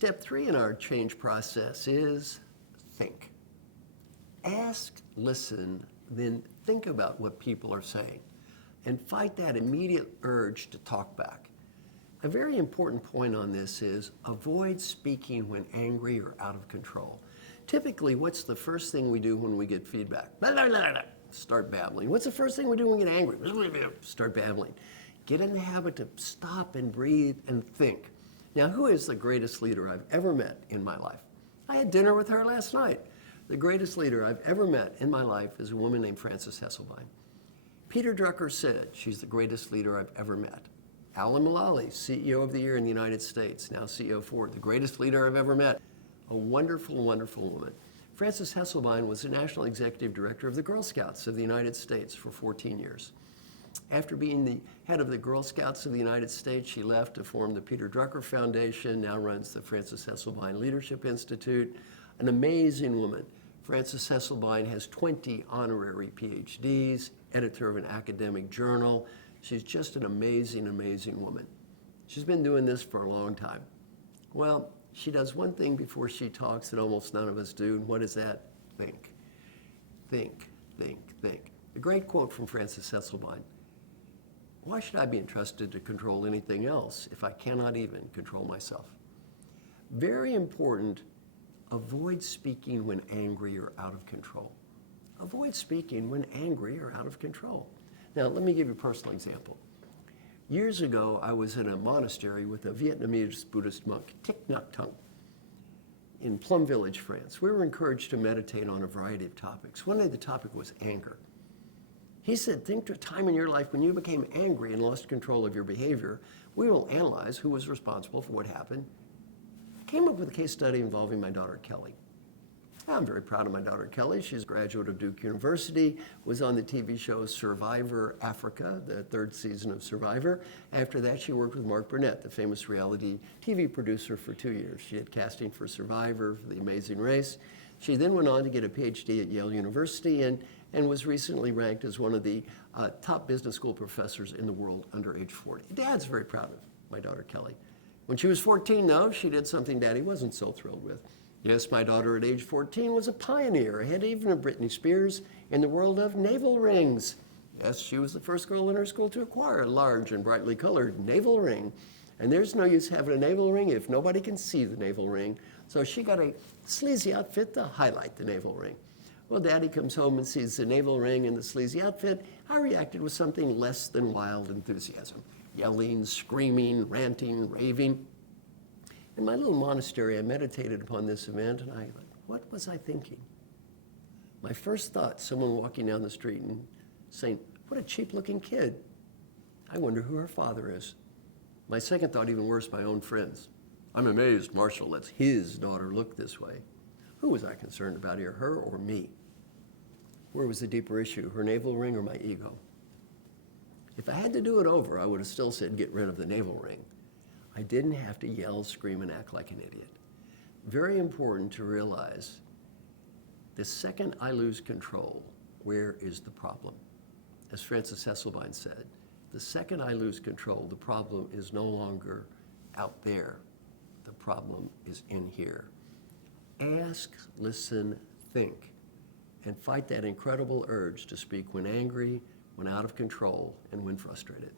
Step 3 in our change process is think. Ask, listen, then think about what people are saying and fight that immediate urge to talk back. A very important point on this is avoid speaking when angry or out of control. Typically, what's the first thing we do when we get feedback? Blah, blah, blah, blah. Start babbling. What's the first thing we do when we get angry? Blah, blah, blah. Start babbling. Get in the habit to stop and breathe and think. Now, who is the greatest leader I've ever met in my life? I had dinner with her last night. The greatest leader I've ever met in my life is a woman named Frances Hesselbein. Peter Drucker said she's the greatest leader I've ever met. Alan Mulally, CEO of the Year in the United States, now CEO of Ford, the greatest leader I've ever met. A wonderful, wonderful woman. Frances Hesselbein was the National Executive Director of the Girl Scouts of the United States for 14 years. After being the head of the Girl Scouts of the United States, she left to form the Peter Drucker Foundation, now runs the Frances Hesselbein Leadership Institute. An amazing woman. Frances Hesselbein has 20 honorary PhDs, editor of an academic journal. She's just an amazing, amazing woman. She's been doing this for a long time. Well, she does one thing before she talks that almost none of us do. And what is that? Think. Think, think, think. A great quote from Frances Hesselbein. Why should I be entrusted to control anything else if I cannot even control myself? Very important, avoid speaking when angry or out of control. Avoid speaking when angry or out of control. Now, let me give you a personal example. Years ago, I was in a monastery with a Vietnamese Buddhist monk, Thich Nhat Hanh, in Plum Village, France. We were encouraged to meditate on a variety of topics. One day the topic was anger. He said, think to a time in your life when you became angry and lost control of your behavior. We will analyze who was responsible for what happened. Came up with a case study involving my daughter, Kelly. I'm very proud of my daughter, Kelly. She's a graduate of Duke University, was on the TV show Survivor Africa, the 3rd season of Survivor. After that, she worked with Mark Burnett, the famous reality TV producer, for 2 years. She had casting for Survivor, for The Amazing Race. She then went on to get a PhD at Yale University and was recently ranked as one of the top business school professors in the world under age 40. Dad's very proud of my daughter, Kelly. When she was 14, though, she did something Daddy wasn't so thrilled with. Yes, my daughter at age 14 was a pioneer, ahead even of Britney Spears, in the world of navel rings. Yes, she was the first girl in her school to acquire a large and brightly colored navel ring. And there's no use having a navel ring if nobody can see the navel ring. So she got a sleazy outfit to highlight the navel ring. Well, Daddy comes home and sees the navel ring and the sleazy outfit. I reacted with something less than wild enthusiasm. Yelling, screaming, ranting, raving. In my little monastery, I meditated upon this event, and what was I thinking? My first thought, someone walking down the street and saying, what a cheap-looking kid. I wonder who her father is. My second thought, even worse, my own friends. I'm amazed Marshall lets his daughter look this way. Who was I concerned about here, her or me? Where was the deeper issue, her navel ring or my ego? If I had to do it over, I would have still said, get rid of the navel ring. I didn't have to yell, scream, and act like an idiot. Very important to realize, the second I lose control, where is the problem? As Frances Hesselbein said, the second I lose control, the problem is no longer out there. The problem is in here. Ask, listen, think, and fight that incredible urge to speak when angry, when out of control, and when frustrated.